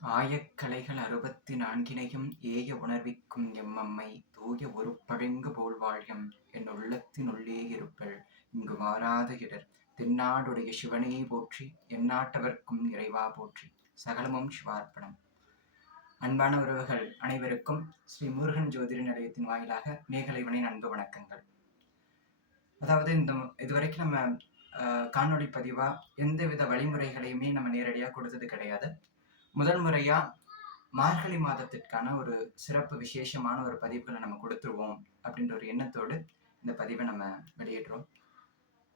ஆயக்கலைகள் 64னையும் ஏய உணர்விக்கும் எம்மம்மை தூய ஒருபளிங்கு போல் வாழ்யம் என் உள்ளத்தினுள்ளே இருப்பள் இங்கு வாராத இடர் தென்னாடுடைய சிவனே போற்றி எந்நாட்டவர்க்கும் இறைவா போற்றி சகலமும் சிவார்ப்பணம். அன்பான உறவுகள் அனைவருக்கும் ஸ்ரீ முருகன் ஜோதிட நிலையத்தின் வாயிலாக மேகலைவனின் அன்பு வணக்கங்கள். அதாவது இதுவரைக்கும் நம்ம காணொளி பதிவா எந்தவித வழிமுறைகளையுமே நம்ம நேரடியாக கொடுத்தது கிடையாது. முதல் முறையா மார்கழி மாதத்திற்கான ஒரு சிறப்பு விசேஷமான ஒரு பதிவுகளை நம்ம கொடுத்துருவோம் அப்படின்ற ஒரு எண்ணத்தோடு இந்த பதிவை நம்ம வெளியிடுறோம்.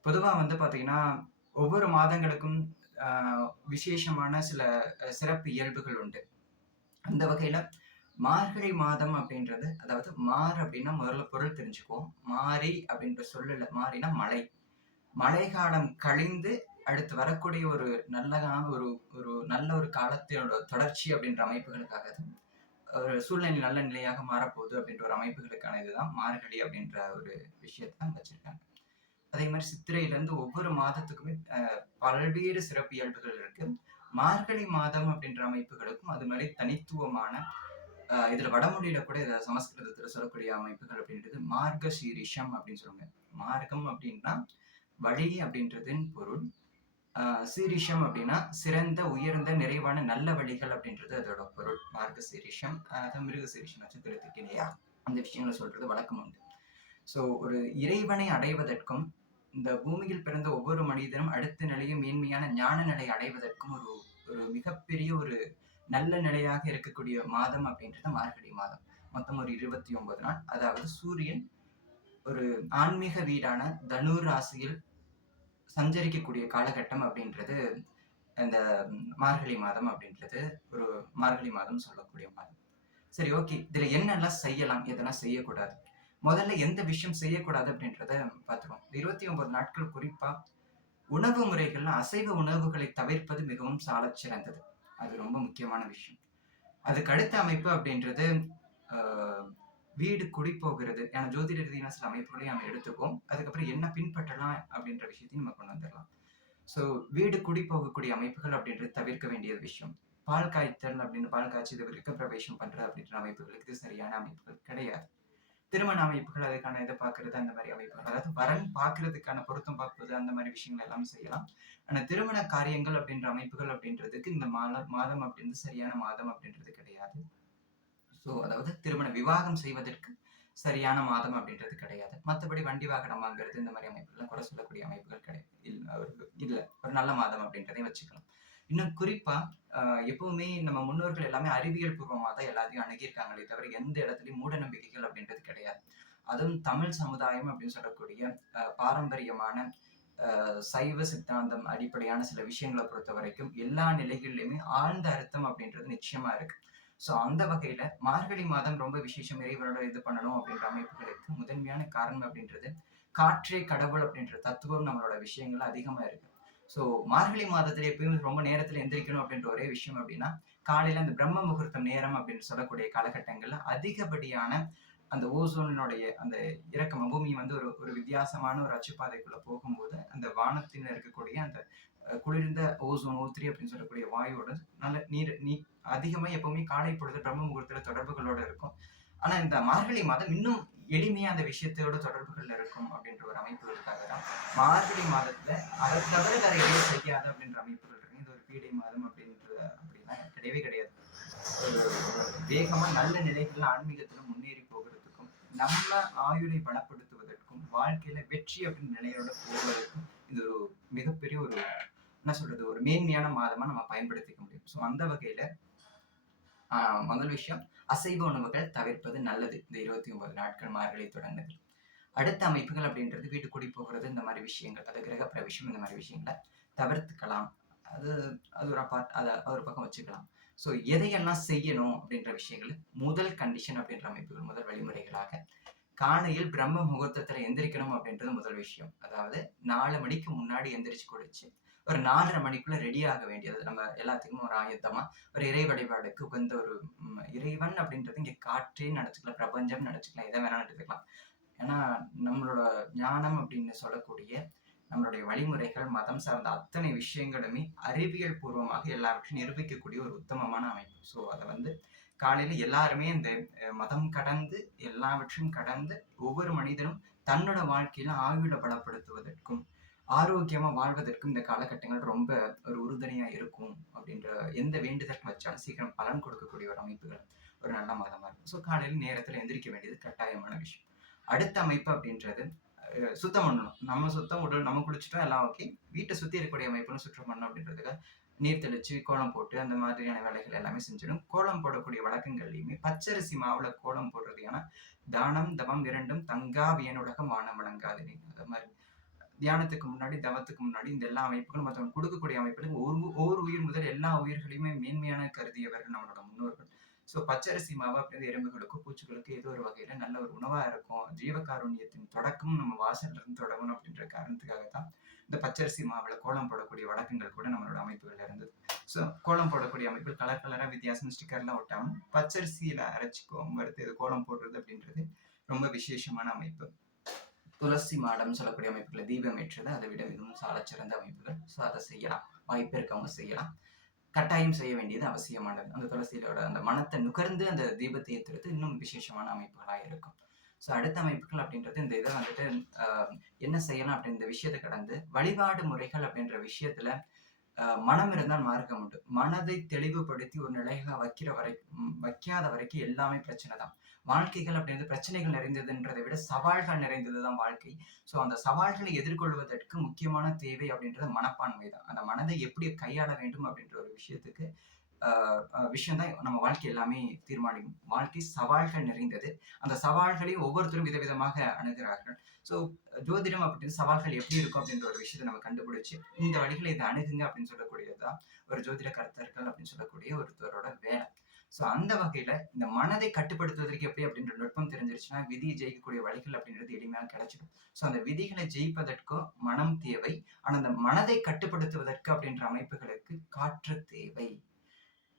பொதுவாக பார்த்தீங்கன்னா ஒவ்வொரு மாதங்களுக்கும் விசேஷமான சில சிறப்பு இயல்புகள் உண்டு. அந்த வகையில மார்கழி மாதம் அப்படின்றது, அதாவது மார் அப்படின்னா முதல்ல பொருள் தெரிஞ்சுக்குவோம். மாரி அப்படின்ற சொல்லல, மாரினா மழை. மழை காலம் கழிந்து அடுத்து வரக்கூடிய ஒரு நல்ல ஒரு காலத்தினோட தொடர்ச்சி அப்படின்ற அமைப்புகளுக்காக ஒரு சூழ்நிலை நல்ல நிலையாக மாறப்போகுது அப்படின்ற ஒரு அமைப்புகளுக்கான இதுதான் மார்கழி அப்படின்ற ஒரு விஷயத்தான் வச்சிருக்காங்க. அதே மாதிரி சித்திரையிலேருந்து ஒவ்வொரு மாதத்துக்குமே பல்வேறு சிறப்பு இயல்புகள் இருக்கு. மார்கழி மாதம் அப்படின்ற அமைப்புகளுக்கும் அது மாதிரி தனித்துவமான இதுல வடமொழியில கூட இதை சமஸ்கிருதத்துல சொல்லக்கூடிய அமைப்புகள் அப்படின்றது மார்க சீரிஷம் அப்படின்னு சொல்லுவாங்க. மார்க்கம் அப்படின்னா வழி அப்படின்றதின் பொருள். சீரிஷம் அப்படின்னா சிறந்த, உயர்ந்த, நிறைவான நல்ல வழிகள் அப்படின்றது அதோட பொருள். மார்க்க சீரிஷம், மிருக சீரிஷம் நட்சத்திரத்துக்கு இல்லையா, அந்த விஷயங்களை சொல்றது வழக்கம் உண்டு. ஸோ ஒரு இறைவனை அடைவதற்கும் இந்த பூமியில் பிறந்த ஒவ்வொரு மனிதனும் அடுத்த நிலையும் மேன்மையான ஞான நிலை அடைவதற்கும் ஒரு ஒரு மிகப்பெரிய ஒரு நல்ல நிலையாக இருக்கக்கூடிய மாதம் அப்படின்றது மார்கழி மாதம். மொத்தம் ஒரு 29 நாள். அதாவது சூரியன் ஒரு ஆன்மீக வீடான தனுர் ராசியில் சஞ்சரிக்கக்கூடிய காலகட்டம் அப்படின்றது இந்த மார்கழி மாதம் அப்படின்றது ஒரு மார்கழி மாதம் சொல்லக்கூடிய மாதம். சரி, ஓகே, இதுல என்னெல்லாம் செய்யலாம், எதெல்லாம் செய்யக்கூடாது, முதல்ல எந்த விஷயம் செய்யக்கூடாது அப்படின்றத பார்த்துருவோம். 29 நாட்கள் குறிப்பா உணவு முறைகள்ல அசைவ உணவுகளை தவிர்ப்பது மிகவும் சால சிறந்தது. அது ரொம்ப முக்கியமான விஷயம். அதுக்கு அடுத்த அமைப்பு அப்படின்றது வீடு குடி போகிறது. ஏன்னா ஜோதிட ரீதியான சில அமைப்புகளையும் நம்ம எடுத்துப்போம். அதுக்கப்புறம் என்ன பின்பற்றலாம் அப்படின்ற விஷயத்தையும் நம்ம கொண்டு வந்துடலாம். ஸோ வீடு குடி போகக்கூடிய அமைப்புகள் அப்படின்றது தவிர்க்க வேண்டிய விஷயம். பால் காய்த்தல் அப்படின்னு பால் காய்ச்சி விருக்க பிரவேசம் பண்றது அப்படின்ற அமைப்புகளுக்கு இது சரியான அமைப்புகள் கிடையாது. திருமண அமைப்புகள், அதுக்கான இதை பார்க்கறது, அந்த மாதிரி அமைப்புகள், அதாவது வரன் பார்க்கறதுக்கான பொருத்தம் பார்ப்பது, அந்த மாதிரி விஷயங்கள் எல்லாம் செய்யலாம். ஆனா திருமண காரியங்கள் அப்படின்ற அமைப்புகள் அப்படின்றதுக்கு இந்த மாதம் அப்படின்றது சரியான மாதம் அப்படின்றது கிடையாது. ஸோ அதாவது திருமண விவாகம் செய்வதற்கு சரியான மாதம் அப்படின்றது கிடையாது. மற்றபடி வண்டி வாகனம் வாங்குறது, இந்த மாதிரி அமைப்புகள்லாம் குறை சொல்லக்கூடிய அமைப்புகள் கிடையாது. இல்லை, ஒரு நல்ல மாதம் அப்படின்றதையும் வச்சுக்கலாம். இன்னும் குறிப்பா எப்பவுமே நம்ம முன்னோர்கள் எல்லாமே அறிவியல் பூர்வமாக தான் எல்லாத்தையும் அணுகியிருக்காங்களே தவிர எந்த இடத்துலையும் மூட நம்பிக்கைகள் அப்படின்றது கிடையாது. அதுவும் தமிழ் சமுதாயம் அப்படின்னு சொல்லக்கூடிய பாரம்பரியமான சைவ சித்தாந்தம் அடிப்படையான சில விஷயங்களை பொறுத்த வரைக்கும் எல்லா நிலைகளிலுமே ஆழ்ந்த அர்த்தம் அப்படின்றது நிச்சயமா இருக்கு. ஸோ அந்த வகையில மார்கழி மாதம் ரொம்ப விசேஷம், இறைவனோட இது பண்ணணும் அப்படின்ற அமைப்புகளுக்கு முதன்மையான காரணம் அப்படின்றது காற்றே கடவுள் அப்படின்ற தத்துவம் நம்மளோட விஷயங்கள் அதிகமா இருக்கு. ஸோ மார்கழி மாதத்துல எப்பயுமே ரொம்ப நேரத்துல எந்திரிக்கணும் அப்படின்ற ஒரே விஷயம் அப்படின்னா, காலையில அந்த பிரம்ம முகூர்த்தம் நேரம் அப்படின்னு சொல்லக்கூடிய காலகட்டங்கள்ல அதிகப்படியான அந்த ஓசோனுடைய அந்த இறக்கம், பூமி ஒரு ஒரு வித்தியாசமான ஒரு அச்சுப்பாதைக்குள்ள போகும்போது அந்த வானத்தில் இருக்கக்கூடிய அந்த குளிர்ந்த ஓசோன் O3 அப்படின்னு சொல்லக்கூடிய வாயுவோட நல்ல நீ அதிகமா எப்பவுமே காலை பொழுது பிரம்ம முகூர்த்தத்துல தொடர்புகளோட இருக்கும். ஆனா இந்த மார்கழி மாதம் இன்னும் எளிமையா அந்த விஷயத்தோட தொடர்புகள் இருக்கும் அப்படின்ற ஒரு அமைப்புகளுக்காக தான் மார்கழி மாதத்துல அதை தவிர வேற எதையும் செய்யாது அப்படின்ற அமைப்புகள் இருக்கு. இது ஒரு பீடை மாதம் அப்படின்னா கிடையவே கிடையாது. ஒரு வேகமா நல்ல நிலைகள்ல ஆன்மீகத்துல முன்னேறி போகிறதுக்கும், நம்ம ஆயுளை பலப்படுத்துவதற்கும், வாழ்க்கையில வெற்றி அப்படின்னு நிலையோட போவதற்கும் இது ஒரு மிகப்பெரிய ஒரு என்ன சொல்றது, ஒரு மேன்மையான மாதமா நம்ம பயன்படுத்திக்க முடியும். ஸோ அந்த வகையில முதல் விஷயம், அசைவ உணவுகள் தவிர்ப்பது நல்லது இந்த 29 நாட்கள் மார்கழி தொடங்குது. அடுத்த அமைப்புகள் அப்படின்றது வீட்டு குடி போகிறது, இந்த மாதிரி விஷயங்கள், அது கிரக பிரவேசம், இந்த மாதிரி விஷயங்களை தவிர்த்துக்கலாம். அது ஒரு அதை ஒரு பக்கம் வச்சுக்கலாம். ஸோ எதையெல்லாம் செய்யணும் அப்படின்ற விஷயங்கள், முதல் கண்டிஷன் அப்படின்ற அமைப்புகள், முதல் வழிமுறைகளாக காலையில் பிரம்ம முகூர்த்தத்துல எந்திரிக்கணும் அப்படின்றது முதல் விஷயம். அதாவது 4 மணிக்கு முன்னாடி எந்திரிச்சு குளிச்சு ஒரு 4:30 மணிக்குள்ள ரெடி ஆக வேண்டியது. நம்ம எல்லாத்துக்குமே ஒரு ஆயத்தமா ஒரு இறை வழிபாடுக்கு உகந்த ஒரு இறைவன் அப்படின்றது இங்க காற்றே நினைச்சுக்கலாம், பிரபஞ்சம் நினைச்சுக்கலாம், எதை வேணாலும் எடுத்துக்கலாம். ஏன்னா நம்மளோட ஞானம் அப்படின்னு சொல்லக்கூடிய நம்மளுடைய வழிமுறைகள், மதம் சார்ந்த அத்தனை விஷயங்களுமே அறிவியல் பூர்வமாக எல்லாவற்றையும் நிரூபிக்கக்கூடிய ஒரு உத்தமமான அமைப்பு. ஸோ அதை வந்து காலையில எல்லாருமே இந்த மதம் கடந்து எல்லாவற்றையும் கடந்து ஒவ்வொரு மனிதனும் தன்னோட வாழ்க்கையில ஆயுள பலப்படுத்துவதற்கும் ஆரோக்கியமா வாழ்வதற்கும் இந்த காலகட்டங்கள் ரொம்ப ஒரு உறுதுணையா இருக்கும் அப்படின்ற எந்த வேண்டுதல் வச்சாலும் சீக்கிரம் பலன் கொடுக்கக்கூடிய ஒரு அமைப்புகள் ஒரு நல்ல மதமா இருக்கும். ஸோ காலையில் நேரத்துல எந்திரிக்க வேண்டியது கட்டாயமான விஷயம். அடுத்த அமைப்பு அப்படின்றது சுத்தம் பண்ணணும். நம்ம சுத்தம் உடல் நம்ம குளிச்சுட்டோம் எல்லாம் ஓகே. வீட்டை சுத்தி இருக்கக்கூடிய அமைப்புன்னு சுத்தம் பண்ணணும் அப்படின்றதுக்காக நீர் தெளிச்சு கோலம் போட்டு அந்த மாதிரியான வேலைகள் எல்லாமே செஞ்சிடும். கோலம் போடக்கூடிய வழக்கங்கள்லையுமே பச்சரிசி மாவுல கோலம் போடுறது. ஏன்னா தானம் தவம் இரண்டும் தங்கா வியனுலகம் வானம் வழங்காது. அது மாதிரி தியானத்துக்கு முன்னாடி தவத்துக்கு முன்னாடி இந்த எல்லா அமைப்புகளும் மற்றவங்க கொடுக்கக்கூடிய அமைப்புகளும் ஒவ்வொரு உயிர் முதல் எல்லா உயிர்களையுமே மேன்மையான கருதியவர்கள் நம்மளோட முன்னோர்கள். ஸோ பச்சரிசி மாவு அப்படின்றது எறும்புகளுக்கும் பூச்சிகளுக்கும் ஏதோ ஒரு வகையில நல்ல ஒரு உணவா இருக்கும். ஜீவகாருண்யத்தின் தொடக்கம் நம்ம வாசல்ல இருந்து தொடங்கணும் அப்படின்ற காரணத்துக்காக தான் இந்த பச்சரிசி மாவுல கோலம் போடக்கூடிய வழக்கங்கள் கூட நம்மளோட அமைப்புகள் இருந்தது. ஸோ கோலம் போடக்கூடிய அமைப்பு கலர் கலரா வித்தியாசம் ஸ்டிக்கர்லாம் ஒட்டாம பச்சரிசியில அரைச்சிக்கோம் வறுத்து இது கோலம் போடுறது அப்படின்றது ரொம்ப விசேஷமான அமைப்பு. துளசி மாடம் சொல்லக்கூடிய அமைப்புகளை தீபம் ஏற்றது அதை விட மிகவும் சாலச்சிறந்த அமைப்புகள். ஸோ அதை செய்யலாம், வாய்ப்பு இருக்கவங்க செய்யலாம். கட்டாயம் செய்ய வேண்டியது அவசியமானது. அந்த துளசியோட அந்த மனத்தை நுகர்ந்து அந்த தீபத்தை ஏற்றுறது இன்னும் விசேஷமான அமைப்புகளாக இருக்கும். ஸோ அடுத்த அமைப்புகள் அப்படின்றது இந்த இதை வந்துட்டு என்ன செய்யலாம் அப்படின்ற இந்த விஷயத்தை கடந்து வழிபாடு முறைகள் அப்படின்ற விஷயத்துல மனம் இருந்தால் மார்க்கம் உண்டு. மனதை தெளிவுபடுத்தி ஒரு நிலையாக வைக்காத வரைக்கும் எல்லாமே பிரச்சனை தான். வாழ்க்கைகள் அப்படின்றது பிரச்சனைகள் நிறைந்ததுன்றதை விட சவால்கள் நிறைந்ததுதான் வாழ்க்கை. ஸோ அந்த சவால்களை எதிர்கொள்வதற்கு முக்கியமான தேவை அப்படின்றது மனப்பான்மை தான். அந்த மனதை எப்படி கையாள வேண்டும் அப்படின்ற ஒரு விஷயத்துக்கு விஷயம்தான் நம்ம வாழ்க்கை எல்லாமே தீர்மானிக்கும். வாழ்க்கை சவால்கள் நிறைந்தது. அந்த சவால்களையும் ஒவ்வொருத்தரும் விதவிதமாக அணுகிறார்கள். ஸோ ஜோதிடம் அப்படின்னு சவால்கள் எப்படி இருக்கும் அப்படின்ற ஒரு விஷயத்தை நம்ம கண்டுபிடிச்சு இந்த வழிகளை இதை அணுகுங்க அப்படின்னு சொல்லக்கூடியதுதான் ஒரு ஜோதிட கருத்தர்கள் அப்படின்னு சொல்லக்கூடிய ஒருத்தரோட வேலை. ஸோ அந்த வகையில இந்த மனதை கட்டுப்படுத்துவதற்கு எப்படி அப்படின்ற நுட்பம் தெரிஞ்சிருச்சுன்னா விதியை ஜெயிக்கக்கூடிய வழிகள் அப்படின்றது எளிமையாக கிடைச்சிடும். ஸோ அந்த விதிகளை ஜெயிப்பதற்கும் மனம் தேவை. ஆனா அந்த மனதை கட்டுப்படுத்துவதற்கு அப்படின்ற அமைப்புகளுக்கு காற்று தேவை.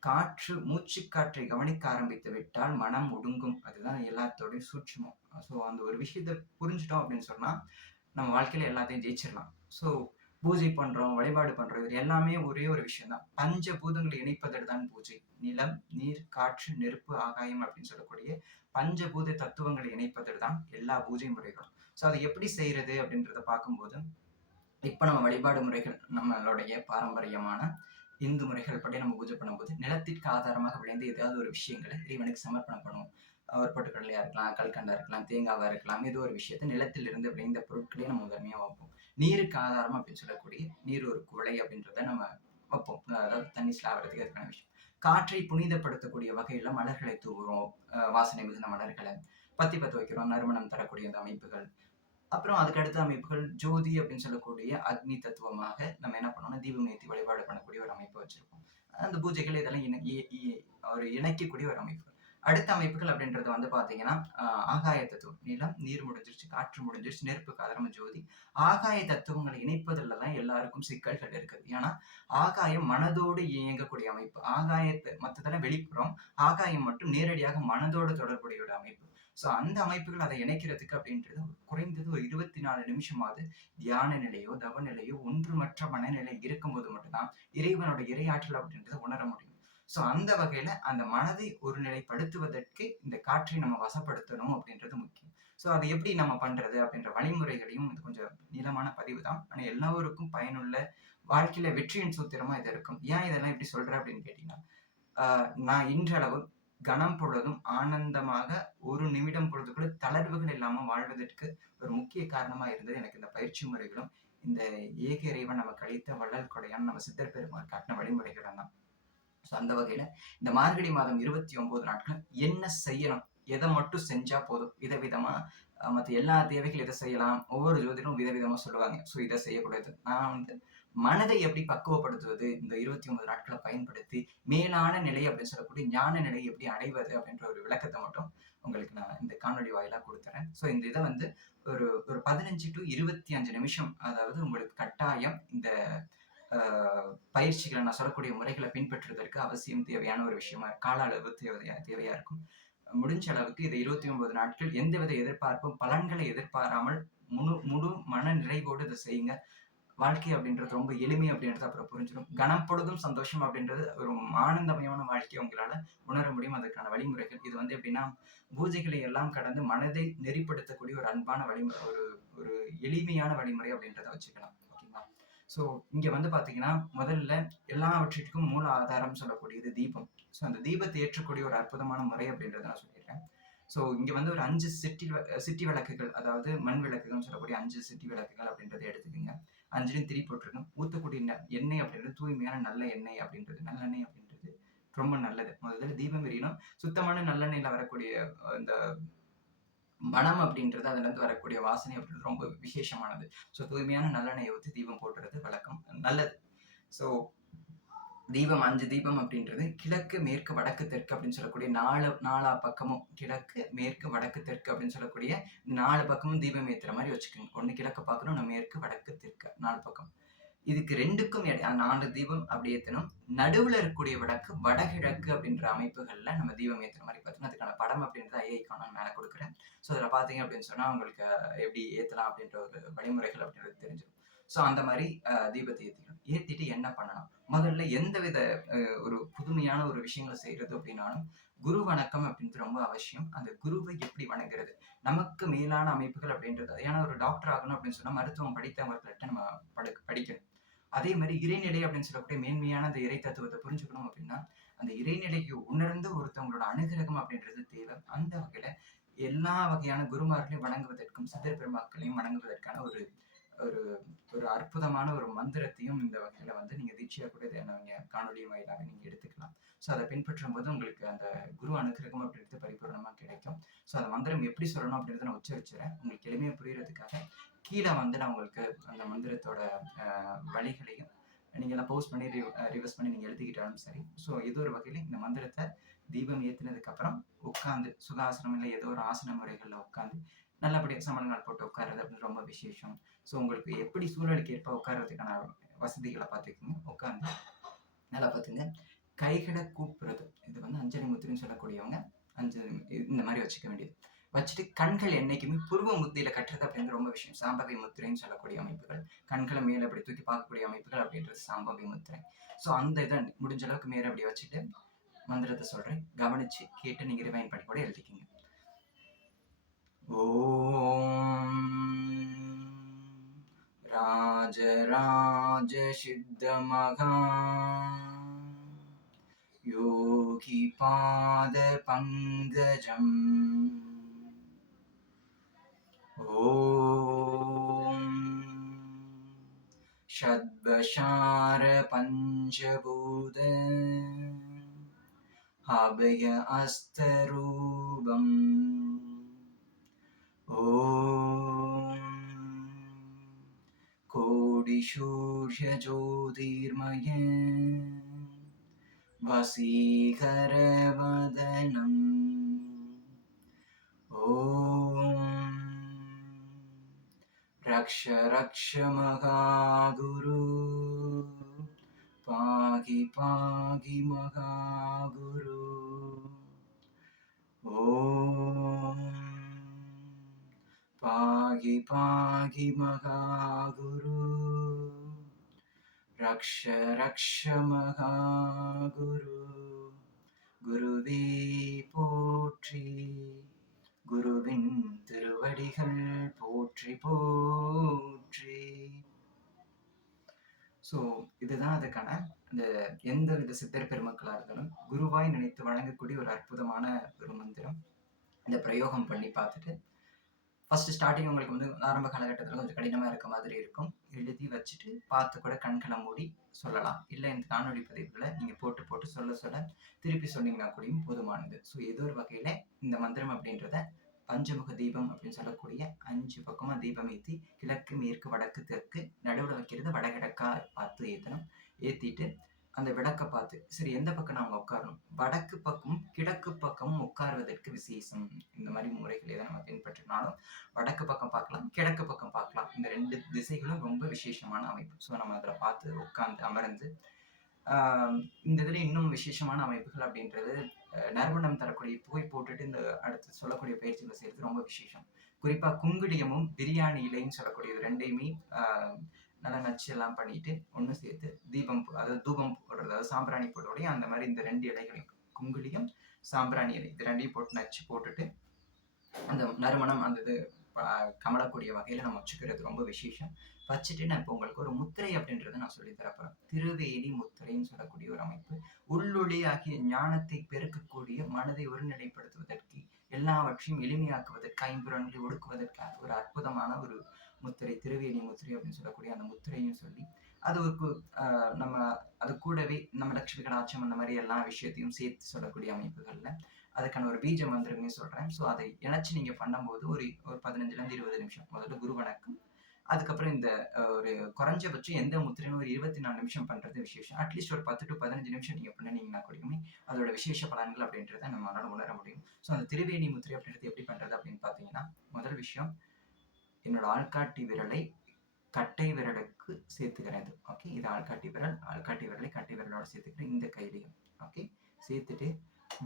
காற்று மூச்சு காற்றை கவனிக்க ஆரம்பித்து விட்டால் மனம் ஒடுங்கும். அதுதான் எல்லாத்தோடையும் சூட்சமம். ஸோ அந்த ஒரு விஷயத்த புரிஞ்சுட்டோம் அப்படின்னு சொன்னா நம்ம வாழ்க்கையில எல்லாத்தையும் ஜெயிச்சிடலாம். ஸோ பூஜை பண்றோம், வழிபாடு பண்றோம், இது எல்லாமே ஒரே ஒரு விஷயம் தான். பஞ்ச பூதங்களை இணைப்பதில் தான் பூஜை. நிலம், நீர், காற்று, நெருப்பு, ஆகாயம் அப்படின்னு சொல்லக்கூடிய பஞ்சபூத தத்துவங்களை இணைப்பதில் தான் எல்லா பூஜை முறைகளும். ஸோ அதை எப்படி செய்யறது அப்படின்றத பார்க்கும்போது இப்ப நம்ம வழிபாடு முறைகள் நம்மளுடைய பாரம்பரியமான இந்து முறைகள் படி நம்ம பூஜை பண்ணும்போது நிலத்திற்கு ஆதாரமாக விளைந்த ஏதாவது ஒரு விஷயங்களை இறைவனுக்கு சமர்ப்பணம் பண்ணுவோம். ஒரு பொட்டுக்கடலையா இருக்கலாம், கல்கண்டா இருக்கலாம், தேங்காவா இருக்கலாம், ஏதோ ஒரு விஷயத்தை நிலத்தில் இருந்து விளைந்த பொருட்களே நம்ம முதன்மையா வைப்போம். நீருக்கு ஆதாரம் அப்படின்னு சொல்லக்கூடிய நீர் ஒரு குவளை அப்படின்றத நம்ம வைப்போம். அதாவது தண்ணி ஸ்லாவறதுக்கு அதுக்கான விஷயம். காற்றை புனிதப்படுத்தக்கூடிய வகையில மலர்களை தூவுறோம். வாசனை மிகுந்த மலர்களை பத்தி பத்த வைக்கிறோம். நறுமணம் தரக்கூடிய அந்த அமைப்புகள். அப்புறம் அதுக்கு அடுத்த அமைப்புகள் ஜோதி அப்படின்னு சொல்லக்கூடிய அக்னி தத்துவமாக நம்ம என்ன பண்ணோம்னா தீபம் ஏற்றி வழிபாடு பண்ணக்கூடிய ஒரு அமைப்பு வச்சிருப்போம். அந்த பூஜைகள் இதெல்லாம் ஒரு இணைக்கக்கூடிய ஒரு அமைப்பு. அடுத்த அமைப்புகள் அப்படின்றது வந்து பாத்தீங்கன்னா ஆகாய தத்துவம். நிலம், நீர் முடிஞ்சிருச்சு, காற்று முடிஞ்சிருச்சு, நெருப்புக்கு ஆதாரம் ஜோதி. ஆகாய தத்துவங்களை இணைப்பதில் தான் எல்லாருக்கும் சிக்கல்கள் இருக்குது. ஏன்னா ஆகாயம் மனதோடு இயங்கக்கூடிய அமைப்பு. ஆகாயத்தை மற்றதெல்லாம் வெளிப்புறம், ஆகாயம் மட்டும் நேரடியாக மனதோடு தொடர்புடைய ஒரு அமைப்பு. ஸோ அந்த அமைப்புகள் அதை இணைக்கிறதுக்கு அப்படின்றது குறைந்தது ஒரு 24 நிமிஷமாவது தியான நிலையோ தவ நிலையோ ஒன்றுமற்ற மனநிலை இருக்கும்போது மட்டும்தான் இறைவனோட இறையாற்றல் அப்படின்றத உணர முடியும். ஸோ அந்த வகையில அந்த மனதை ஒரு நிலைப்படுத்துவதற்கு இந்த காற்றை நம்ம வசப்படுத்தணும் அப்படின்றது முக்கியம். ஸோ அதை எப்படி நம்ம பண்றது அப்படின்ற வழிமுறைகளையும் இது கொஞ்சம் நீளமான பதிவு தான். ஆனா எல்லாருக்கும் பயனுள்ள வாழ்க்கையில வெற்றியின் சூத்திரமா இது இருக்கும். ஏன் இதெல்லாம் எப்படி சொல்றேன் அப்படின்னு கேட்டீங்கன்னா நான் இன்றளவு கணம் பொழுதும் ஆனந்தமாக ஒரு நிமிடம் பொழுது கூட தளர்வுகள் இல்லாம வாழ்வதற்கு ஒரு முக்கிய காரணமா இருந்தது எனக்கு இந்த பயிற்சி முறைகளும் இந்த ஏக இறைவன் நமக்கு அளித்த வள்ளல் கொடையான் நம்ம சித்தர் பெருமாள் காட்டின வழிமுறைகளும் தான். ஸோ அந்த வகையில இந்த மார்கழி மாதம் 29 நாட்கள் என்ன செய்யணும், எதை மட்டும் செஞ்சா போதும், விதவிதமா மற்ற எல்லா தேவைகள் எதை செய்யலாம், ஒவ்வொரு ஜோதிடரும் விதவிதமா சொல்லுவாங்க. ஸோ இதை செய்யக்கூடாது. நான் வந்து மனதை எப்படி பக்குவப்படுத்துவது, இந்த 29 நாட்களை பயன்படுத்தி மேலான நிலை அப்படின்னு சொல்லக்கூடிய ஞான நிலையை எப்படி அடைவது அப்படின்ற ஒரு விளக்கத்தை மட்டும் உங்களுக்கு நான் இந்த காணொலி வாயிலா கொடுத்துறேன். ஸோ இந்த இதை வந்து ஒரு 15 to 25 நிமிஷம், அதாவது உங்களுக்கு கட்டாயம் இந்த பயிற்சிகளை நான் சொல்லக்கூடிய முறைகளை பின்பற்றுவதற்கு அவசியம் தேவையான ஒரு விஷயமா கால அளவு தேவையா இருக்கும். முடிஞ்ச அளவுக்கு இதை 29 நாட்கள் எந்தவித எதிர்பார்ப்பும் பலன்களை எதிர்பாராமல் முழு மன நிறைவோடு இதை செய்யுங்க. வாழ்க்கை அப்படின்றது ரொம்ப எளிமை அப்படின்றது அப்புறம் புரிஞ்சிடும். கணம் பொழுதும் சந்தோஷம் அப்படின்றது ஒரு ஆனந்தமயமான வாழ்க்கையை உங்களால உணர முடியும். அதுக்கான வழிமுறைகள் இது வந்து எப்படின்னா, பூஜைகளை எல்லாம் கடந்து மனதை நெறிப்படுத்தக்கூடிய ஒரு அன்பான வழிமுறை, ஒரு ஒரு எளிமையான வழிமுறை அப்படின்றத வச்சுக்கலாம். ஓகேங்களா? ஸோ இங்க வந்து பார்த்தீங்கன்னா, முதல்ல எல்லாவற்றிற்கும் மூல ஆதாரம் சொல்லக்கூடியது தீபம். ஸோ அந்த தீபத்தை ஏற்றக்கூடிய ஒரு அற்புதமான முறை அப்படின்றத நான் சொல்லிடுறேன். ஸோ இங்க வந்து ஒரு 5 சிட்டி விளக்குகள், அதாவது மண் விளக்குகள்னு சொல்லக்கூடிய 5 சிட்டி விளக்குகள் அப்படின்றத எடுத்துக்கங்க. 5லையும் திரி போட்டுருங்க. ஊத்தக்கூடிய எண்ணெய் அப்படின்றது தூய்மையான நல்ல எண்ணெய் அப்படின்றது, நல்லெண்ணெய் அப்படின்றது ரொம்ப நல்லது. முதல்ல தீபம் எரியணும். சுத்தமான நல்லெண்ணெயில வரக்கூடிய இந்த மனம் அப்படின்றது, அதுல இருந்து வரக்கூடிய வாசனை அப்படின்றது ரொம்ப விசேஷமானது. ஸோ தூய்மையான நல்லெண்ணெயை ஊத்தி தீபம் போடுறது வழக்கம். நல்லது. ஸோ தீபம் 5 தீபம் அப்படின்றது கிழக்கு, மேற்கு, வடக்கு, தெற்கு அப்படின்னு சொல்லக்கூடிய நாலா பக்கமும், கிழக்கு, மேற்கு, வடக்கு, தெற்கு அப்படின்னு சொல்லக்கூடிய 4 பக்கமும் தீபம் ஏத்துற மாதிரி வச்சுக்கோங்க. ஒண்ணு கிழக்கு பார்க்கணும், ஒண்ணு மேற்கு, வடக்கு, தெற்கு 4 பக்கம். இதுக்கு 2க்கும் 4 தீபம் அப்படி ஏத்தணும். நடுவுல இருக்கக்கூடிய விளக்கு வடகிழக்கு அப்படின்ற அமைப்புகள்ல நம்ம தீபம் ஏத்துற மாதிரி பார்த்தீங்கன்னா, அதுக்கான படம் அப்படின்றது ஐகான் நான் மேல கொடுக்குறேன். ஸோ அதில் பார்த்தீங்க அப்படின்னு சொன்னா உங்களுக்கு எப்படி ஏத்தலாம் அப்படின்ற ஒரு வழிமுறைகள் அப்படின்றது தெரிஞ்சிடும். ஸோ அந்த மாதிரி தீபத்தை ஏற்றிக்கணும். ஏற்றிட்டு என்ன பண்ணணும்? முதல்ல எந்தவித ஒரு புதுமையான ஒரு விஷயங்களை செய்யறது அப்படின்னாலும் குரு வணக்கம் அப்படின்றது ரொம்ப அவசியம். அந்த குருவை எப்படி வணங்குறது? நமக்கு மேலான அமைப்புகள் அப்படின்றது, ஏன்னா ஒரு டாக்டர் ஆகணும் அப்படின்னு சொன்னா மருத்துவம் படித்தவர்கள்ட்ட நம்ம படிக்கணும். அதே மாதிரி இறைநிலை அப்படின்னு சொல்லக்கூடிய மேன்மையான அந்த இறை தத்துவத்தை புரிஞ்சுக்கணும் அப்படின்னா, அந்த இறைநிலைக்கு உணர்ந்து ஒருத்தவங்களோட அனுகிரகம் அப்படின்றது தேவை. அந்த வகையில எல்லா வகையான குருமார்களையும் வணங்குவதற்கும் சித்தர் பெருமக்களையும் வணங்குவதற்கான ஒரு ஒரு ஒரு அற்புதமான ஒரு மந்திரத்தையும் இந்த வகையில வந்து நீங்க தீட்சையா கூட இதை நீங்க காணொலி வாயிலாக நீங்க எடுத்துக்கலாம். ஸோ அதை பின்பற்றும் போது உங்களுக்கு அந்த குரு அனுகிரகம் அப்படின்றது பரிபூர்ணமா கிடைக்கும். ஸோ அந்த மந்திரம் எப்படி சொல்லணும் அப்படின்றத நான் உச்சரிச்சுறேன். உங்களுக்கு எளிமையா புரியறதுக்காக கீழே வந்து நான் உங்களுக்கு அந்த மந்திரத்தோட வழிகளையும் நீங்க எல்லாம் போஸ்ட் பண்ணி ரிவர்ஸ் பண்ணி நீங்க எழுதிக்கிட்டாலும் சரி. ஸோ இது ஒரு வகையில இந்த மந்திரத்தை தீபம் ஏற்றினதுக்கு அப்புறம் உட்காந்து சுகாசனம் இல்லை ஏதோ ஒரு ஆசன முறைகள்ல உட்காந்து நல்லபடியாக சமணங்கால் போட்டு உட்காருறது அப்படின்னு ரொம்ப விசேஷம். ஸோ உங்களுக்கு எப்படி சூழலுக்கு ஏற்ப உட்கார்றதுக்கான வசதிகளை பார்த்துக்கோங்க. உட்காந்து நல்லா பார்த்துங்க. கைகளை கூப்புறது, இது வந்து அஞ்சலி முத்திரைன்னு சொல்லக்கூடியவங்க இந்த மாதிரி வச்சுக்க வேண்டியது. வச்சுட்டு கண்கள் என்னைக்குமே புருவ முத்தியில கட்டுறது அப்படிங்கிற ரொம்ப விஷயம். சாம்பவி முத்திரைன்னு சொல்லக்கூடிய அமைப்புகள், கண்களை மேல அப்படி தூக்கி பார்க்கக்கூடிய அமைப்புகள் அப்படின்றது சாம்பவி முத்திரை. ஸோ அந்த இதை முடிஞ்ச அளவுக்கு மேல அப்படி வச்சுட்டு மந்திரத்தை சொல்றேன், கவனிச்சு கேட்டு நீங்க ரிவைன் பண்ணி கூட எழுதிக்கிங்க. ஓம் ராஜராஜ சித்தமகா யோகி பாத பங்கஜம் ஓம் ஷத்வசார பஞ்சபூத அபய அஸ்தரூபம் ஓம் கோடிசூஷ ஜோதிர்மய வசீகர வதனம் ஓம் ரக்ஷ ரக்ஷ மகாகுரு பாகி பாகி மகாகுரு ஓம் பாகி பாகி மகாகுரு ரக்ஷ ரக்ஷ மகாகுரு குருவே போற்றி குருவின் திருவடிகள் போற்றி போற்றி. ஸோ இதுதான் அதுக்கான இந்த எந்த வித சித்தர் பெருமக்களா இருந்தாலும் குருவாய் நினைத்து வழங்கக்கூடிய ஒரு அற்புதமான ஒரு மந்திரம். இந்த பிரயோகம் பண்ணி பார்த்துட்டு ஃபர்ஸ்ட் ஸ்டார்டிங் உங்களுக்கு வந்து ஆரம்ப காலகட்டத்தில் கொஞ்சம் கடினமாக இருக்க மாதிரி இருக்கும். எழுதி வச்சுட்டு பார்த்து கூட கண்களை மூடி சொல்லலாம். இல்லை இந்த காணொலி பதிவுகளை நீங்கள் போட்டு சொல்ல திருப்பி சொன்னீங்கன்னா கூடயும் போதுமானது. ஸோ ஏதோ ஒரு வகையில் இந்த மந்திரம் அப்படின்றத பஞ்சமுக தீபம் அப்படின்னு சொல்லக்கூடிய 5 பக்கமாக தீபம் ஏற்றி கிழக்கு, மேற்கு, வடக்கு, தெற்கு நடுவில் வைக்கிறது வடகிழக்கா பார்த்து ஏற்றணும். ஏற்றிட்டு அந்த விளக்கை பார்த்து சரி எந்த பக்கம் நாங்கள் உட்காரணும், வடக்கு பக்கமும் கிழக்கு பக்கமும் உட்காருவதற்கு விசேஷம். இந்த மாதிரி முறைகளை தான் நம்ம பின்பற்றினாலும் வடக்கு பக்கம் பார்க்கலாம், கிழக்கு பக்கம் பார்க்கலாம். இந்த 2 திசைகளும் ரொம்ப விசேஷமான அமைப்பு. ஸோ நம்ம அதில் பார்த்து உட்காந்து அமர்ந்து இந்த இதில் இன்னும் விசேஷமான அமைப்புகள் அப்படின்றது நறுமணம் தரக்கூடிய புகை போட்டுட்டு இந்த அடுத்து சொல்லக்கூடிய பயிற்சிகளை செய்யறது ரொம்ப விசேஷம். குறிப்பாக குங்குலியமும் பிரியாணி இலைன்னு சொல்லக்கூடியது 2யுமே நல்லா நச்சு எல்லாம் பண்ணிட்டு ஒன்று சேர்த்து தீபம் அதாவது தூபம் போடுறது, அதாவது சாம்பிராணி போடுறோடையும் அந்த மாதிரி இந்த 2 இலைகளையும் குங்குலியம் சாம்பிராணி இலை இது 2யும் போட்டு நச்சு போட்டுட்டு அந்த நறுமணம் அந்த இது கமலக்கூடிய வகையில் நம்ம வச்சுக்கிறது ரொம்ப விசேஷம். வச்சுட்டு நான் இப்போ உங்களுக்கு ஒரு முத்திரை அப்படின்றத நான் சொல்லி தரப்போறேன். திருவேணி முத்திரைன்னு சொல்லக்கூடிய ஒரு அமைப்பு. உள்ளொளி ஆகிய ஞானத்தை பெருக்கக்கூடிய, மனதை ஒருநிலைப்படுத்துவதற்கு, எல்லாவற்றையும் எளிமையாக்குவதற்கு, ஐம்புலன்களை ஒடுக்குவதற்காக ஒரு அற்புதமான ஒரு முத்திரை, திருவேணி முத்திரை அப்படின்னு சொல்லக்கூடிய அந்த முத்திரையும் சொல்லி அது ஒரு நம்ம அது கூடவே நம்ம லட்சுமி கடாட்சம் அந்த மாதிரி எல்லா விஷயத்தையும் சேர்த்து சொல்லக்கூடிய அமைப்புகள்ல அதுக்கான ஒரு பீஜ மந்திரமே சொல்றேன். ஸோ அதை இணைச்சு நீங்க பண்ணும்போது ஒரு 15லேருந்து 20 நிமிஷம் முதல்ல குரு வணக்கம், அதுக்கப்புறம் இந்த ஒரு குறைஞ்சபட்சம் எந்த முத்திரையும் ஒரு 24 நிமிஷம் பண்றது விசேஷம். அட்லீஸ்ட் ஒரு 10 to 15 நிமிஷம் நீங்க பண்ணினீங்கன்னா கூடயுமே அதோட விசேஷ பலன்கள் அப்படின்றத நம்மளால உணர முடியும். ஸோ அந்த திருவேணி முத்திரை அப்படின்றது எப்படி பண்றது அப்படின்னு பார்த்தீங்கன்னா, முதல் விஷயம் என்னோட ஆள்காட்டி விரலை கட்டை விரலுக்கு சேர்த்துக்கிறேன். இது ஓகே, இது ஆள்காட்டி விரல், ஆள்காட்டி விரலை கட்டை விரலோட சேர்த்துக்கிறேன் இந்த கையிலையும். ஓகே, சேர்த்துட்டு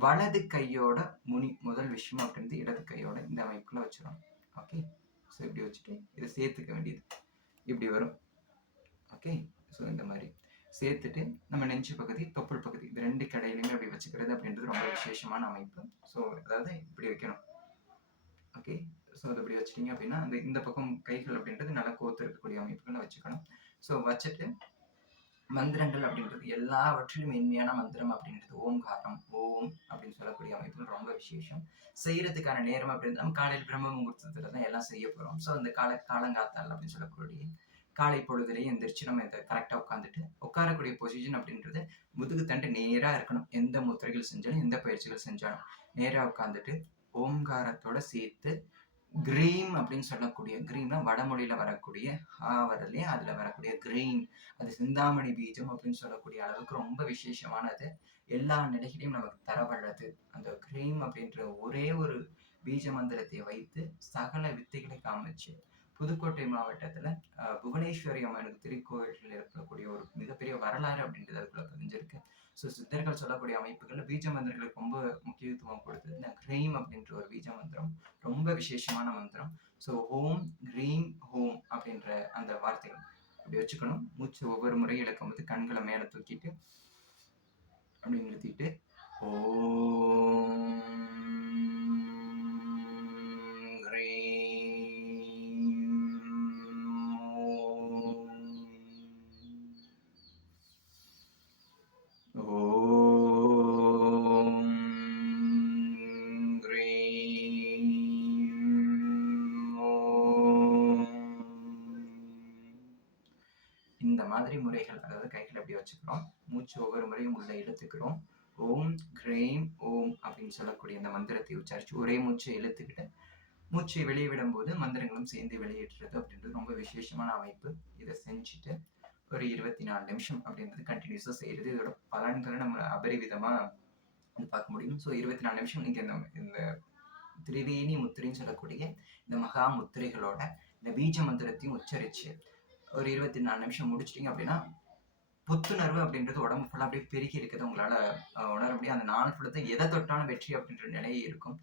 வலது கையோட முனி முதல் விஷயம் அப்படின்றது இடது கையோட இந்த அமைப்புல வச்சிடும். ஓகே, ஸோ இப்படி வச்சுட்டு இதை சேர்த்துக்க வேண்டியது இப்படி வரும். ஓகே, ஸோ இந்த மாதிரி சேர்த்துட்டு நம்ம நெஞ்சு பகுதி தொப்புள் பகுதி இது 2 கடையிலுமே அப்படி வச்சுக்கிறது அப்படின்றது ரொம்ப விசேஷமான அமைப்பு. ஸோ அதாவது இப்படி வைக்கணும். ஓகே, ஸோ அதை இப்படி வச்சிட்டிங்க அப்படின்னா அந்த இந்த பக்கம் கைகள் அப்படின்றது நல்லா கோத்து இருக்கக்கூடிய அமைப்புகளை வச்சுக்கணும். ஸோ வச்சுட்டு மந்திரங்கள் அப்படின்றது எல்லாவற்றிலும் மென்மையான மந்திரம் அப்படின்றது ஓம்காரம், ஓம் அப்படின்னு சொல்லக்கூடிய அமைப்புகள் ரொம்ப விசேஷம். செய்யறதுக்கான நேரம் அப்படின்றது நம்ம காலையில் பிரம்ம முகூர்த்தத்துல தான் எல்லாம் செய்ய போறோம். ஸோ அந்த காலங்காத்தால் அப்படின்னு சொல்லக்கூடிய காலை பொழுதுலேயே எந்திரிச்சு நம்ம இதை கரெக்டாக உட்காந்துட்டு உட்காரக்கூடிய பொசிஷன் அப்படின்றது முதுகு தண்டு நேராக இருக்கணும். எந்த முத்திரைகள் செஞ்சாலும் எந்த பயிற்சிகள் செஞ்சாலும் நேராக உட்காந்துட்டு ஓம்காரத்தோட சேர்த்து கிரீம் அப்படின்னு சொல்லக்கூடிய, கிரீம்னா வடமொழியில வரக்கூடிய வரலையே அதுல வரக்கூடிய கிரீம், அது சிந்தாமணி பீஜம் அப்படின்னு சொல்லக்கூடிய அளவுக்கு ரொம்ப விசேஷமானது. எல்லா நிலைகளையும் நமக்கு தரவல்லது. அந்த கிரீம் அப்படின்ற ஒரே ஒரு பீஜ மந்திரத்தை வைத்து சகல வித்தைகளை காமிச்சு புதுக்கோட்டை மாவட்டத்துல புவனேஸ்வரி அம்மனுக்கு திருக்கோயில்கள் இருக்கக்கூடிய ஒரு மிகப்பெரிய வரலாறு அப்படின்றது அதுக்குள்ள பதிஞ்சிருக்கு. ஸோ சித்தர்கள் சொல்லக்கூடிய அமைப்புகள்ல பீஜ மந்திரங்களுக்கு ரொம்ப முக்கியத்துவம் கொடுத்தது இந்த கிரீம் அப்படின்ற ஒரு பீஜ மந்திரம் ரொம்ப விசேஷமான மந்திரம். ஸோ ஓம் கிரீம் ஹோம் அப்படின்ற அந்த வார்த்தைகள் அப்படி வச்சுக்கணும். மூச்சு ஒவ்வொரு முறையும் இழக்கும் போது கண்களை மேலே தூக்கிட்டு அப்படி நிறுத்திட்டு ஓம் மாதிரி முறைகள், அதாவது கைகளை அப்படி வச்சுக்கிறோம். மூச்சு ஒவ்வொரு முறையும் உள்ள இழுத்துக்கிறோம். ஓம் கிரீம் ஓம் அப்படின்னு சொல்லக்கூடிய அந்த மந்திரத்தை உச்சாரிச்சு ஒரே மூச்சை இழுத்துக்கிட்டு மூச்சை வெளியே விடும்போது மந்திரங்களும் சேர்ந்து வெளியேற்றுறது அப்படின்றது ரொம்ப விசேஷமான அமைப்பு. இதை செஞ்சுட்டு ஒரு 24 நிமிஷம் அப்படின்றது கண்டினியூஸா செய்யறது. இதோட பலன்களை நம்ம அபரிவிதமா பார்க்க முடியும். ஸோ 24 நிமிஷம் நீங்க இந்த திரிவேணி முத்திரைன்னு சொல்லக்கூடிய இந்த மகா முத்திரைகளோட இந்த பீஜ மந்திரத்தையும் உச்சரிச்சு ஒரு 24 நிமிஷம் முடிச்சிட்டிங்க அப்படின்னா புத்துணர்வு அப்படின்றது உடம்பு ஃபுல்லாக அப்படியே பெருகி இருக்குது. உங்களால் உணர முடியும். அந்த நாள் ஃபுல்லாக எதை தொட்டாலும் வெற்றி அப்படின்ற நிலையே இருக்கும்.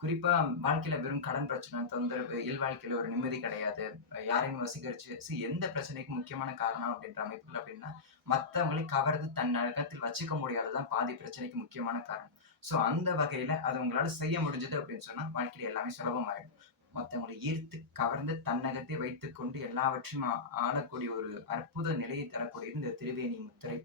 குறிப்பாக வாழ்க்கையில் வெறும் கடன் பிரச்சனை, தொந்தரவு, வாழ்க்கையில் ஒரு நிம்மதி கிடையாது, யாரையும் வசீகரிச்சு எந்த பிரச்சனைக்கும் முக்கியமான காரணம் அப்படின்ற அமைப்புகள் அப்படின்னா மற்றவங்களை கவர்ந்து தன் நகத்தில் வச்சுக்க முடியாததான் பாதி பிரச்சனைக்கு முக்கியமான காரணம். ஸோ அந்த வகையில் அதை உங்களால் செய்ய முடிஞ்சது அப்படின்னு சொன்னால் வாழ்க்கையில் எல்லாமே சுலபமாயிடும். மற்றவங்களை ஈர்த்து கவர்ந்து தன்னகத்தை வைத்துக்கொண்டு எல்லாவற்றையும் ஆளக்கூடிய ஒரு அற்புத நிலையை தரக்கூடியது இந்த திரிவேணி முத்திரை.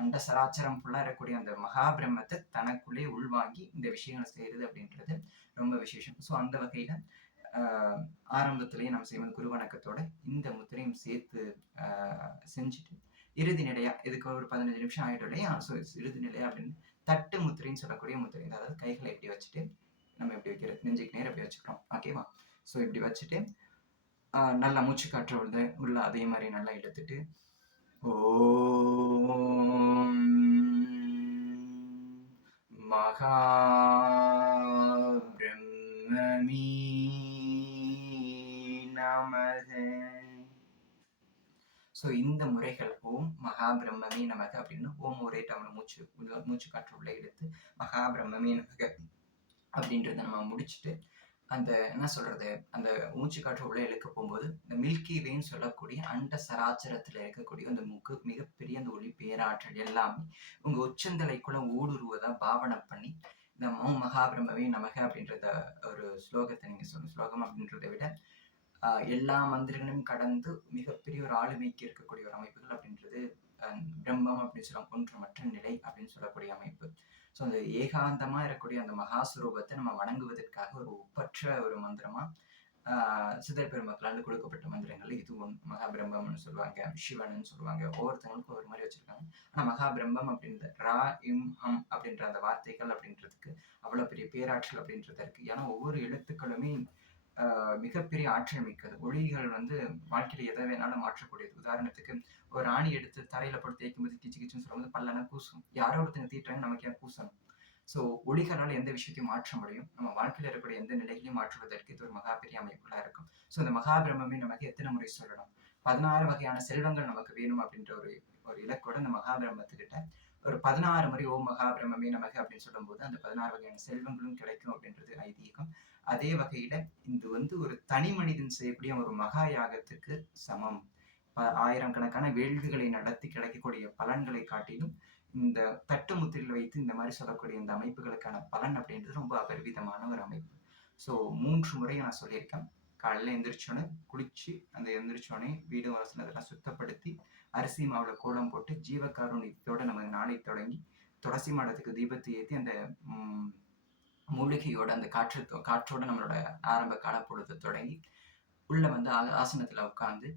அண்ட சராச்சரம் ஃபுல்லா இருக்கக்கூடிய அந்த மகாபிரம்மத்தை தனக்குள்ளே உள்வாங்கி இந்த விஷயங்களை செய்யறது அப்படின்றது ரொம்ப விசேஷம். ஸோ அந்த வகையில ஆரம்பத்திலேயே நம்ம செய்வது குரு வணக்கத்தோட இந்த முத்திரையும் சேர்த்து செஞ்சுட்டு இறுதி நிலையா இதுக்கு ஒரு 15 நிமிஷம் ஆயிடும் இல்லையா. ஸோ இறுதி நிலையா அப்படின்னு தட்டு முத்திரைன்னு சொல்லக்கூடிய முத்திரை, அதாவது கைகளை எப்படி வச்சுட்டு நம்ம எப்படி வைக்கிறது நெஞ்சுக்கு நேரம் எப்படி வச்சுக்கிறோம். ஓகேவா. ஸோ இப்படி வச்சுட்டு நல்லா மூச்சு காற்று உள்ள அதே மாதிரி நல்லா எடுத்துட்டு ஓம் மகா பிரம்மமீ நமக. ஸோ இந்த முறைகள் ஓம் மகா பிரம்மமே நமக அப்படின்னு ஓம் ஒரே டம்ளர் மூச்சு காற்று உள்ள எடுத்து மகா பிரம்மமே நமக அப்படின்றத நம்ம முடிச்சுட்டு அந்த என்ன சொல்றது, அந்த மூச்சு காற்று உள்ள இழுக்க போகும்போது, இந்த மில்கி வேன்னு சொல்லக்கூடிய அண்ட சராசரத்துல இருக்கக்கூடிய அந்த மிகப்பெரிய அந்த ஒளி பேராற்றல் எல்லாமே உங்க உச்சந்தலைக்குள்ள ஊடுருவதா பாவனை பண்ணி, இந்த ஓம் மகாபிரம்மவே நமக அப்படின்றத ஒரு ஸ்லோகத்தை நீங்க ஸ்லோகம் அப்படின்றத விட எல்லா மந்திரங்களையும் கடந்து மிகப்பெரிய ஒரு ஆளுமைக்கு இருக்கக்கூடிய ஒரு அமைப்புகள் அப்படின்றது பிரம்மம் அப்படின்னு சொல்லுவாங்க, ஒன்றுமற்ற நிலை அப்படின்னு சொல்லக்கூடிய அமைப்பு. ஸோ அந்த ஏகாந்தமா இருக்கக்கூடிய அந்த மகாஸ்வரூபத்தை நம்ம வணங்குவதற்காக ஒரு ஒப்பற்ற ஒரு மந்திரமா சித்தர் பெருமக்களால் கொடுக்கப்பட்ட மந்திரங்கள் இது மகாபிரம்மம்னு சொல்லுவாங்க, சிவன் சொல்லுவாங்க, ஒவ்வொருத்தவங்களுக்கும் ஒரு மாதிரி வச்சிருக்காங்க. ஆனா மகாபிரம்மம் அப்படின்ற ரா இம் ஹம் அப்படின்ற அந்த வார்த்தைகள் அப்படின்றதுக்கு அவ்வளவு பெரிய பேராற்றல் அப்படின்றது இருக்கு. ஏன்னா ஒவ்வொரு எழுத்துக்களுமே மிகப்பெரிய ஆற்றல் மிக்கது. ஒளிகள் வந்து வாழ்க்கையில எதை வேணாலும் மாற்றக்கூடியது. உதாரணத்துக்கு ஒரு ஆணி எடுத்து தரையில போட்டு தேய்க்கும் போது கிச்சு கிச்சுன்னு சொல்லும்போது பல்லெல்லாம் கூசும். யாரோ ஒருத்தங்க தீட்டுறாங்க, நமக்கு ஏன் கூசணும்? ஸோ ஒளிகளால் எந்த விஷயத்தையும் மாற்ற முடியும். நம்ம வாழ்க்கையில் இருக்கக்கூடிய எந்த நிலைகளையும் மாற்றுவதற்கு இது ஒரு மகா பெரிய அமைப்புகளா இருக்கும். ஸோ இந்த மகாபிரம்மே நமக்கு எத்தனை முறை சொல்லணும்? 16 வகையான செல்வங்கள் நமக்கு வேணும் அப்படின்ற ஒரு ஒரு இலக்கோட இந்த மகாபிரம்மத்துக்கிட்ட ஒரு 16 முறை ஓம் மகாபிரம்மே நமக்கு அப்படின்னு சொல்லும்போது அந்த 16 வகையான செல்வங்களும் கிடைக்கும் அப்படின்றது ஐதீகம். அதே வகையில இது வந்து ஒரு தனி மனிதன் செய்யக்கூடிய ஒரு மகா யாகத்துக்கு சமம். ஆயிரக்கணக்கான வேள்விகளை நடத்தி கிடைக்கக்கூடிய பலன்களை காட்டிலும் இந்த தட்டு முத்திரையில் வைத்து இந்த மாதிரி சொல்லக்கூடிய இந்த அமைப்புகளுக்கான பலன் அப்படின்றது ரொம்ப அபரிவிதமான ஒரு அமைப்பு. ஸோ 3 முறை நான் சொல்லியிருக்கேன். காலையில் எந்திரிச்சோன்னே குளிச்சு அந்த எந்திரிச்சோடனே வீடு வாசல் அதெல்லாம் சுத்தப்படுத்தி அரிசி மாவில் கோலம் போட்டு ஜீவகாருண்யத்தோட நம்ம நாளை தொடங்கி துளசி மாடத்துக்கு தீபத்தை ஏற்றி அந்த மூலிகையோட அந்த காற்றோட நம்மளோட ஆரம்ப கால பொழுது தொடங்கி உள்ள வந்து ஆசனத்துல உட்காந்து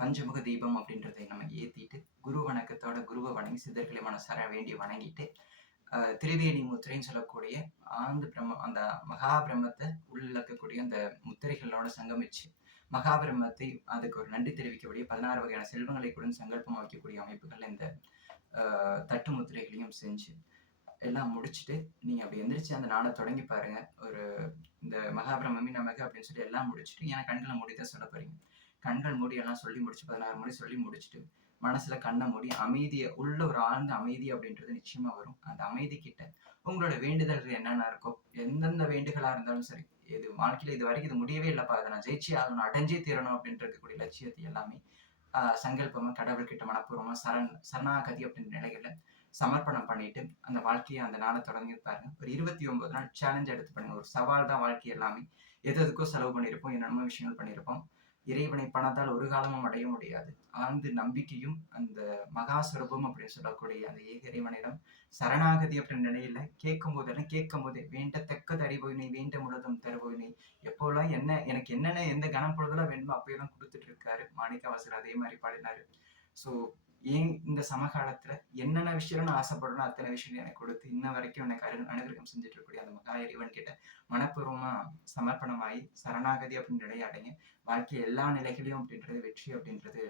பஞ்சமுக தீபம் அப்படின்றதை நம்ம ஏத்திட்டு குரு வணக்கத்தோட குருவை வணங்கி சித்தர்களை மனசார வேண்டி வணங்கிட்டு திரிவேணி முத்திரைன்னு சொல்லக்கூடிய அந்த மகா பிரம்மத்தை உள்ளக்கக்கூடிய அந்த முத்திரைகளோட சங்கமிச்சு மகாபிரம்மத்தை அதுக்கு ஒரு நன்றி தெரிவிக்கக்கூடிய 16 வகையான செல்வங்களை கூட சங்கல்பம் வைக்கக்கூடிய அமைப்புகள் இந்த தட்டு முத்திரைகளையும் செஞ்சு எல்லாம் முடிச்சுட்டு நீங்க அப்படி எந்திரிச்சு அந்த நாளை தொடங்கி பாருங்க. ஒரு இந்த மகாபிரம்மி நமக்கு அப்படின்னு சொல்லி எல்லாம் முடிச்சுட்டு ஏன்னா கண்களை மூடிதான் சொல்ல போறீங்க. கண்கள் மூடி எல்லாம் சொல்லி முடிச்சு 16 முறை சொல்லி முடிச்சுட்டு மனசுல கண்ணை மூடி அமைதியை உள்ள ஒரு ஆழ்ந்த அமைதி அப்படின்றது நிச்சயமா வரும். அந்த அமைதி கிட்ட உங்களோட வேண்டுதல்கள் என்னென்ன இருக்கோ எந்தெந்த வேண்டுகளா இருந்தாலும் சரி, இது வாழ்க்கையில இது வரைக்கும் இது முடியவே இல்லைப்பா, அதை நான் ஜெயிச்சே ஆகணும், அடைஞ்சே தீரணும் அப்படின்ட்டு இருக்கக்கூடிய லட்சியத்தை எல்லாமே சங்கல்பமா கடவுள்கிட்ட மனப்பூர்வமா சரணாகதி அப்படின்ற நிலைகளை சமர்ப்பணம் பண்ணிட்டு அந்த வாழ்க்கையை அந்த நாளை தொடங்கி பாருங்க. ஒரு 29 நாள் சேலஞ்ச் எடுத்து பண்ணுங்க. ஒரு சவால் தான் வாழ்க்கை எல்லாமே. எதுக்கோ செலவு பண்ணியிருப்போம், என்னென்ன விஷயங்கள் பண்ணியிருப்போம். இறைவனை பணத்தால் ஒரு காலமும் அடைய முடியாது. ஆழ்ந்து நம்பிக்கையும் அந்த மகாஸ்வரூபம் அப்படின்னு சொல்லக்கூடிய அந்த ஏக இறைவனிடம் சரணாகதி அப்படின்ற நிலையில கேட்கும் போதே வேண்டத்தக்கது அறிவோயினை வேண்ட முழுதும் தருவோயினை எப்போல்லாம் என்ன எனக்கு என்னென்ன எந்த கணம் பொழுதெல்லாம் வேணுமோ அப்பயெல்லாம் கொடுத்துட்டு இருக்காரு. மாணிக்கவாசகர் அதே மாதிரி பாடினாரு. ஸோ ஏன் இந்த சமகாலத்துல என்னென்ன விஷயம் நான் ஆசைப்படணும் அத்தனை விஷயம் எனக்கு கொடுத்து இன்ன வரைக்கும் எனக்கு அனுகிரகம் செஞ்சுட்டு இருக்கக்கூடிய அந்த மகா இறைவன் கிட்ட மனப்பூர்வமா சமர்ப்பணமாயி சரணாகதி அப்படின்னு நிலையை அடைங்க. வாழ்க்கை எல்லா நிலைகளையும் அப்படின்றது வெற்றி அப்படின்றது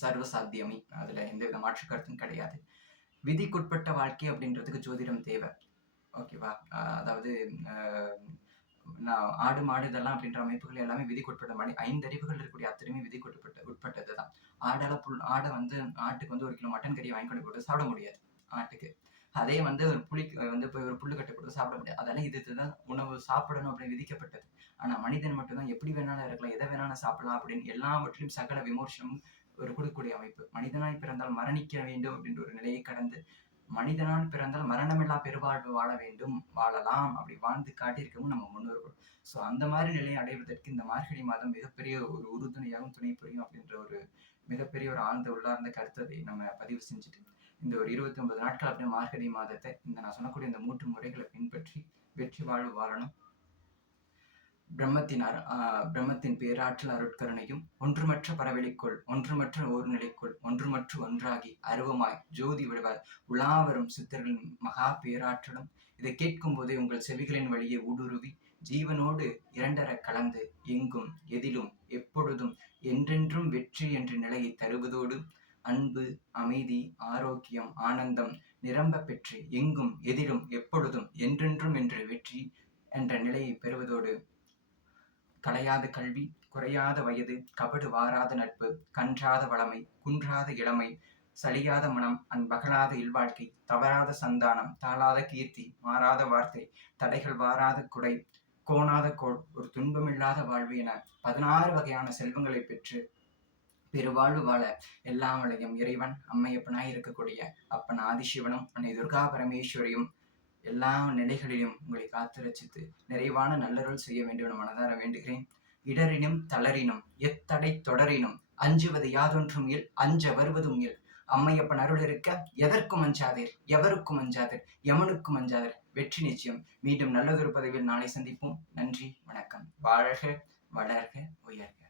சர்வ சாத்தியமே. அதுல எந்த வித மாற்று கருத்தும் கிடையாது. விதிக்குட்பட்ட வாழ்க்கை அப்படின்றதுக்கு ஜோதிடம் தேவை. ஓகேவா? அதாவது நான் ஆடு மாடு இதெல்லாம் அப்படின்ற அமைப்புகள் எல்லாமே விதிக்குட்பட்ட 5 அறிவுகள் இருக்கக்கூடிய அத்தனையுமே உட்பட்டதுதான். ஆடை வந்து ஆட்டுக்கு வந்து 1 கிலோ மட்டன் கறியை வாங்கி கொண்டு போட்டு சாப்பிட முடியாது ஆட்டுக்கு. அதே வந்து ஒரு புலிக்கு வந்து போய் ஒரு புல்லு கட்டை கொடுத்து சாப்பிட முடியாது. அதெல்லாம் இதுதான் உணவு சாப்பிடணும் அப்படின்னு விதிக்கப்பட்டது. ஆனா மனிதன் மட்டும்தான் எப்படி வேணாலும் இருக்கலாம், எதை வேணாலும் சாப்பிடலாம் அப்படின்னு எல்லாவற்றிலும் சகல விமர்சனம் ஒரு கொடுக்கக்கூடிய அமைப்பு. மனிதனாய் பிறந்தால் மரணிக்க வேண்டும் அப்படின்ற ஒரு நிலையை கடந்து மனிதனால் பிறந்தால் மரணமில்லா பெருவாழ்வு வாழ வேண்டும், வாழலாம், அப்படி வாழ்ந்து காட்டியிருக்கவும் நம்ம முன்னோர்கள். ஸோ அந்த மாதிரி நிலையை அடைவதற்கு இந்த மார்கழி மாதம் மிகப்பெரிய ஒரு உறுதுணையாகவும் துணை புரியும் அப்படின்ற ஒரு மிகப்பெரிய ஒரு ஆழ்ந்த உள்ளார்ந்த கருத்தை நம்ம பதிவு செஞ்சுட்டு இந்த ஒரு 29 நாட்கள் அப்படியே மார்கழி மாதத்தை இந்த நான் சொன்னக்கூடிய இந்த 3 முறைகளை பின்பற்றி வெற்றி வாழ்வு வாழணும். பிரம்மத்தின் பேராற்றல் அருட்கருணையும் ஒன்றுமற்ற பரவெளிக்குள் ஒன்றுமற்ற ஓர் நிலைக்குள் ஒன்றுமற்று ஒன்றாகி அருவமாய் ஜோதி விடுவார் உலாவரும் சித்தர்களின் மகா பேராற்றலும் இதை கேட்கும் போதே உங்கள் செவிகளின் வழியே ஊடுருவி ஜீவனோடு இரண்டர கலந்து எங்கும் எதிலும் எப்பொழுதும் என்றென்றும் வெற்றி என்ற நிலையை தருவதோடு அன்பு, அமைதி, ஆரோக்கியம், ஆனந்தம் நிரம்ப பெற்று எங்கும் எதிலும் எப்பொழுதும் என்றென்றும் என்று வெற்றி என்ற நிலையை பெறுவதோடு கலையாத கல்வி, குறையாத வயது, கபடு வாராத நட்பு, கன்றாத வளமை, குன்றாத இளமை, சலியாத மனம், அன்பகலாத இல்வாழ்க்கை, தவறாத சந்தானம், தாளாத கீர்த்தி, மாறாத வார்த்தை, தடைகள் வாராத குடை, கோணாத கோள், ஒரு துன்பமில்லாத வாழ்வு என 16 வகையான செல்வங்களை பெற்று பெருவாழ்வு வாழ எல்லாம் வளையும் இறைவன் அம்மையப்பனாய் இருக்கக்கூடிய அப்பன் ஆதிசிவனும் அன்னை துர்கா பரமேஸ்வரியும் எல்லா நிலைகளிலும் உங்களை காத்து ரசித்து நிறைவான நல்லருள் செய்ய வேண்டும் என மனதார வேண்டுகிறேன். இடரினும் தளரினும் எத்தடை தொடரினும் அஞ்சுவது யாதொன்றும் இல் அஞ்ச வருவதும் இல் அம்மையப்பன் அருள் இருக்க எதற்கும் அஞ்சாதீர், எவருக்கும் அஞ்சாதீர், எமனுக்கும் அஞ்சாதீர், வெற்றி நிச்சயம். மீண்டும் நல்லதொரு பதிவில் நாளை சந்திப்போம். நன்றி, வணக்கம். வாழ்க வளர்க உயர்க.